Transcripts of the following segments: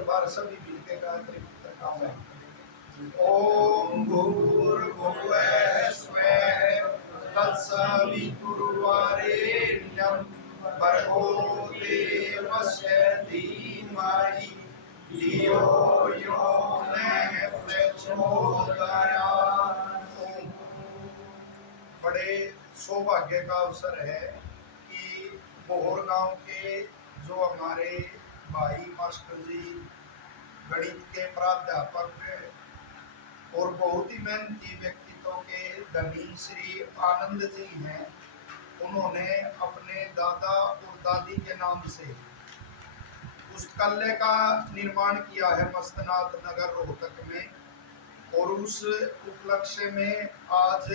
एक बार सभी मिलके गायत्री मंत्र का पाठ करेंगे। ओम भूर्भुवः स्वः तत्सवितुर्वरेण्यं भर्गो देवस्य धीमहि धियो यो नः प्रचोदयात्। बड़े सौभाग्य का अवसर है कि बोहर गांव के जो हमारे भाई मास्टर जी गणित के प्राध्यापक और बहुत ही मेहनती व्यक्तित्व के धनी श्री आनंद जी हैं, उन्होंने अपने दादा और दादी के नाम से पुस्तकालय का निर्माण किया है मस्तनाथ नगर रोहतक में। और उस उपलक्ष्य में आज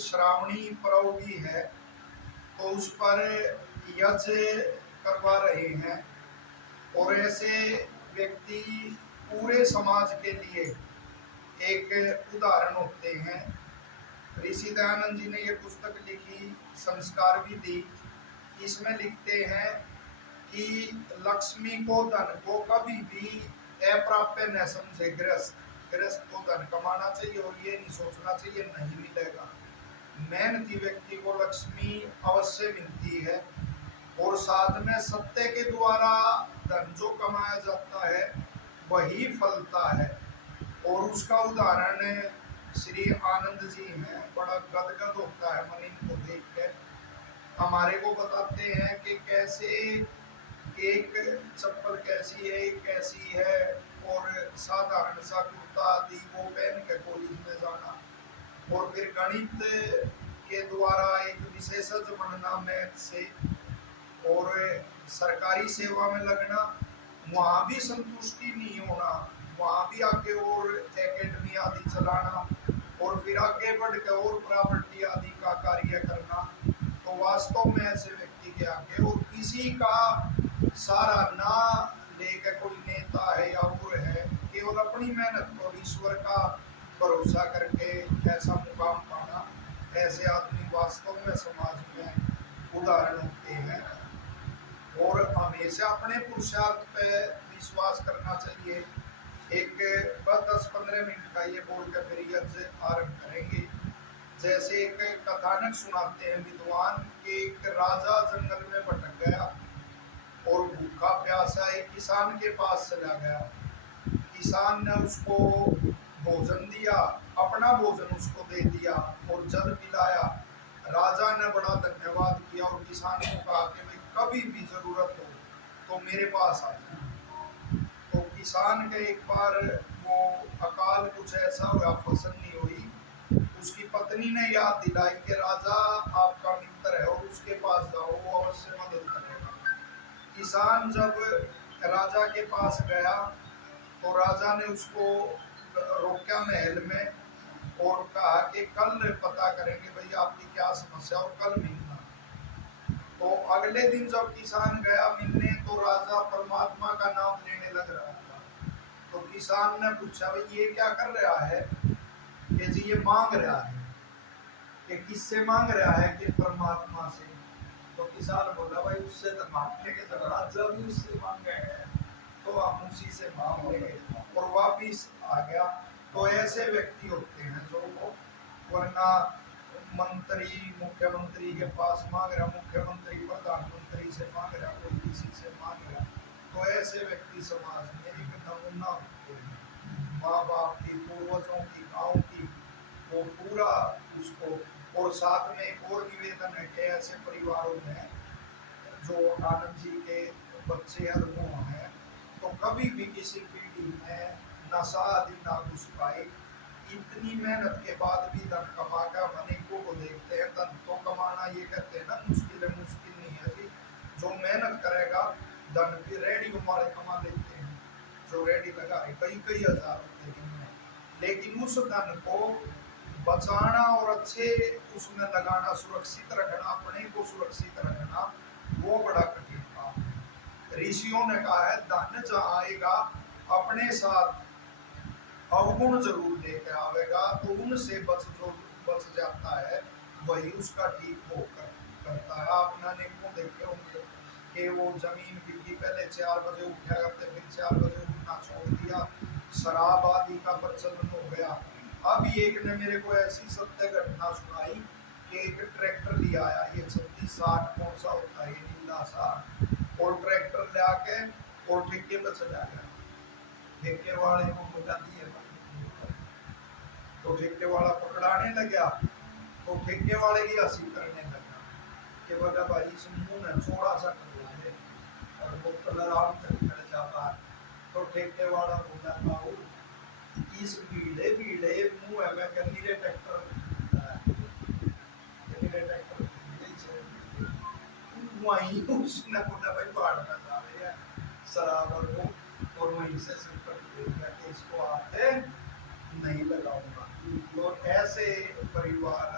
श्रावणी पर्व भी है, तो उस पर यज्ञ करवा रहे हैं। और ऐसे व्यक्ति पूरे समाज के लिए एक उदाहरण होते हैं। ऋषि दयानंद जी ने ये पुस्तक लिखी, संस्कार भी दी। इसमें लिखते हैं कि लक्ष्मी को धन को कभी भी अप्राप्य न समझे। गृहस्थ को धन कमाना चाहिए और ये नहीं सोचना चाहिए नहीं मिलेगा। मेहनती व्यक्ति को लक्ष्मी अवश्य मिलती है। और साथ में सत्य के द्वारा धन जो कमाया जाता है वही फलता है। और उसका उदाहरण श्री आनंद जी हैं। बड़ा गदगद होता है मन इनको देख के। हमारे को बताते हैं कि कैसे एक चप्पल कैसी है, कैसी है, और साधारण सा कुर्ता आदि वो पहन के कॉलेज में जाना, और फिर गणित के द्वारा एक विशेषज्ञ बनना मैथ से, और सरकारी सेवा में लगना, वहाँ भी संतुष्टि नहीं होना, वहाँ भी आगे और एकेडमी आदि चलाना, और फिर आगे बढ़ के और प्रॉपर्टी आदि का कार्य करना। तो वास्तव में ऐसे व्यक्ति के आगे और किसी का सारा ना लेकर कोई नेता है या और है, केवल अपनी मेहनत और ईश्वर का भरोसा करके ऐसा मुकाम पाना, ऐसे आदमी वास्तव में समाज में उदाहरण होते हैं। और हमेशा अपने पुरुषार्थ पे विश्वास करना चाहिए। एक बस 10-15 मिनट का ये बोल के फिर यज्ञ आरंभ करेंगे। जैसे एक कथानक सुनाते हैं विद्वान कि एक राजा जंगल में भटक गया और भूखा प्यासा एक किसान के पास चला गया। किसान ने उसको भोजन दिया, अपना भोजन उसको दे दिया और जल पिलाया। राजा ने बड़ा धन्यवाद किया और किसान को कहा कि भाई कभी भी जरूरत हो तो मेरे पास आ जाए। तो किसान के एक बार वो अकाल कुछ ऐसा हुआ, फसल नहीं हुई। उसकी पत्नी ने याद दिलाई कि राजा आपका मित्र है और उसके पास जाओ, वो अवश्य मदद करेगा। किसान जब राजा के पास गया तो राजा ने उसको रोका महल में और कहा कि कल पता करेंगे भाई आपकी क्या समस्या और कल मिलना। तो अगले दिन जब किसान गया मिलने तो राजा परमात्मा का नाम लेने लग रहा था। तो किसान ने पूछा भाई ये क्या कर रहा है? कि जी ये मांग रहा है। कि किससे मांग रहा है? कि परमात्मा से। तो किसान बोला भाई उससे तो मांगने के तो राजा भी उससे मांगे हैं, तो हम उसी से मांग लेंगे, और वापिस आ गया। तो ऐसे व्यक्ति होते हैं जो वरना मंत्री मुख्यमंत्री के पास मांग रहा, मुख्यमंत्री प्रधानमंत्री से मांग रहा, कोई किसी से मांग रहा। तो ऐसे व्यक्ति समाज में एक नमूना होते हैं। माँ बाप की, पूर्वजों की, गाँव की, वो पूरा उसको। और साथ में एक और निवेदन है कि ऐसे परिवारों में जो आनंद जी के बच्चे अदमों हैं, तो कभी भी किसी पीढ़ी में नशा आदि ना घुस पाए। इतनी मेहनत के बाद भी धन कमा कर अनेकों को देखते हैं। धन तो कमाना ये कहते हैं ना मुश्किल है, मुश्किल नहीं है जी। जो मेहनत करेगा धन की रेडी हमारे कमा लेते हैं। जो रेडी लगा है कई कई हजार रुपये दिन में, लेकिन उस धन को बचाना और अच्छे उसमें लगाना, सुरक्षित रखना, अपने को सुरक्षित रखना, वो बड़ा कठिन काम है। ऋषियों ने कहा है धन जहाँ आएगा अपने साथ अवगुण जरूर लेकर आवेगा। तो उनसे जो बच जाता है वही उसका ठीक होकर करता है। आपने अनेकों देखे होंगे कि वो जमीन बिकी, पहले 4 बजे उठा करते, फिर 4 बजे उठना गया, शराब आदि का प्रचलन हो गया। अब एक ने मेरे को ऐसी सत्य घटना सुनाई कि एक ट्रैक्टर लिया आया, ये 36-60 कौन सा होता है, ये नीला सा, और ट्रैक्टर ले आके और ठेके पर चला गया। ठेके वाले को बोला दिए, तो ठेके वाला पकड़ाने लगा, तो ठेके वाले की हंसी करने लगा कि बोला भाई इस मुंह ने थोड़ा सा कर दे और वो कलर आम तक कर जाता। तो ठेके वाला बोला बाबू इस भीड़े भीड़े मुंह है मैं करनी रे ट्रैक्टर वहीं उसने बोला भाई बाढ़ना जा रहे हैं शराब और वहीं से सिर पर इसको आते नहीं लगाऊंगा। तो ऐसे परिवार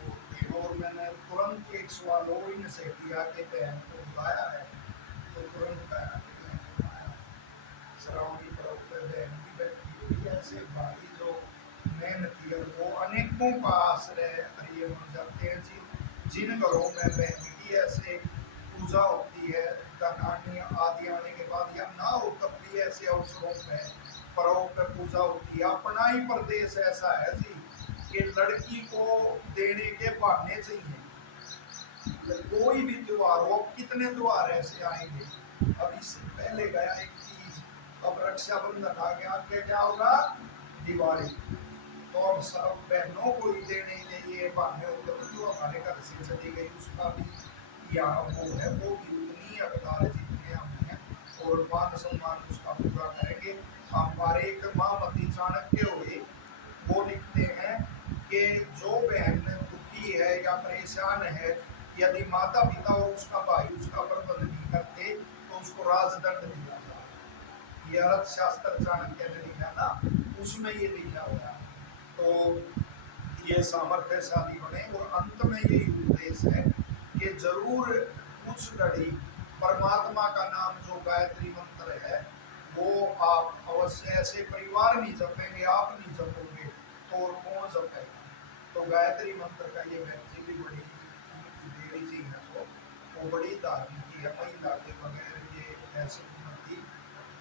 होते हैं। और मैंने तुरंत एक सवाल और इनसे किया कि बहन को बुलाया है, तो तुरंत कहा श्रावणी पर्व पर बहन की बैठी हुई ऐसे भाई जो मेहनती है वो अनेकों का आश्रय ये बन जाते हैं। जिन घरों में बहन की ऐसे पूजा होती है, धनानी आदि आने के बाद या ना हो तब भी ऐसे अवसरों में पर्व पे पूजा होती है। अपना ही प्रदेश ऐसा है जी कि लड़की को देने के बहाने चाहिए, कोई भी त्योहार हो, कितने त्योहार ऐसे आएंगे। अब इससे पहले गया एक तीज, अब रक्षाबंधन आ गया, आगे क्या होगा दिवाली। तो अब सब बहनों को ही देने के लिए बहाने होते हैं, जो हमारे घर से चली गई उसका भी यहाँ वो है, वो भी उतनी हकदार जितने हम हैं, और मान सम्मान उसका पूरा करेंगे। हमारे एक महामती चाणक्य हुए, वो लिखते हैं कि जो बहन दुखी है या परेशान है, यदि माता पिता और उसका भाई उसका प्रबंध नहीं करते तो उसको राजदंड दिया जाए। ये अर्थशास्त्र चाणक्य ने लिखा ना, उसमें ये लिखा हुआ। तो ये सामर्थ्यशाली बने। और अंत में यही उपदेश है कि जरूर कुछ घड़ी परमात्मा का नाम जो गायत्री मंत्र है वो आप अवश्य, ऐसे परिवार नहीं जपेंगे, आप नहीं जपोगे तो और कौन जपेगा। तो गायत्री मंत्र का ये व्यक्ति भी बड़ी देवी जी है, तो वो बड़ी धार्मिक है। महिला के बगैर ये ऐसी उन्नति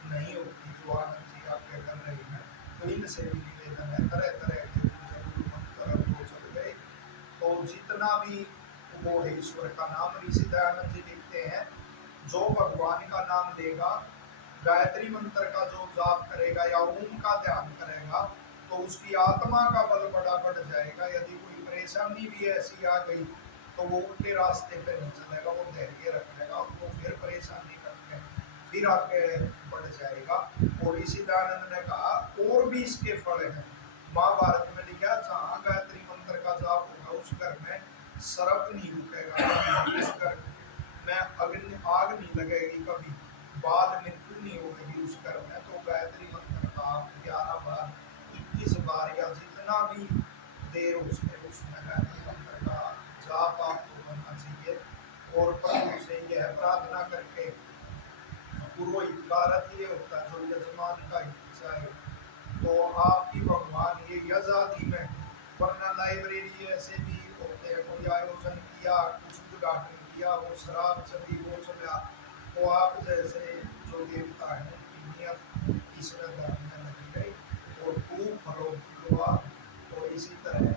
नहीं होती जो आनंद जी आपके कर रही है। तो इनसे भी निवेदन है, तरह तरह के मंत्र वो चल गए। तो जितना भी वो है ईश्वर का नाम, ऋषि दयानंद जी लिखते हैं जो भगवान का नाम लेगा, गायत्री मंत्र का जो जाप करेगा या ओम का ध्यान करेगा, तो उसकी आत्मा का बल बड़ा बढ़ जाएगा। यदि कोई परेशानी भी ऐसी आ गई तो वो उनके रास्ते पे नहीं चलेगा, वो धैर्य रखेगा, उसको फिर परेशानी करके फिर आगे बढ़ जाएगा। और इसी दयानंद ने कहा और भी इसके फल हैं। महाभारत में लिखा जहाँ गायत्री मंत्र का जाप होगा उस घर में सर्प नहीं रुकेगा, उस घर में अग्नि आग नहीं लगेगी, कभी बाल मृत्यु नहीं होगी उस घर में। तो गायत्री मंत्र का 11 बार 21 बार या जितना भी देर हो सके उसमें गायत्री मंत्र का जाप आपको करना चाहिए। और प्रभु से यह प्रार्थना करके, पुरोहित का अर्थ ये होता है जो यजमान का हित चाहे, तो आपकी भगवान ये यजादि में, वरना लाइब्रेरी ऐसे भी होते हैं, कोई आयोजन किया, कुछ उद्घाटन किया, वो शराब चली वो चला, तो आप जैसे जो देवता है उनकी नियत ईश्वर धर्म में लगी गई और खूब फलों की दुआ। तो इसी तरह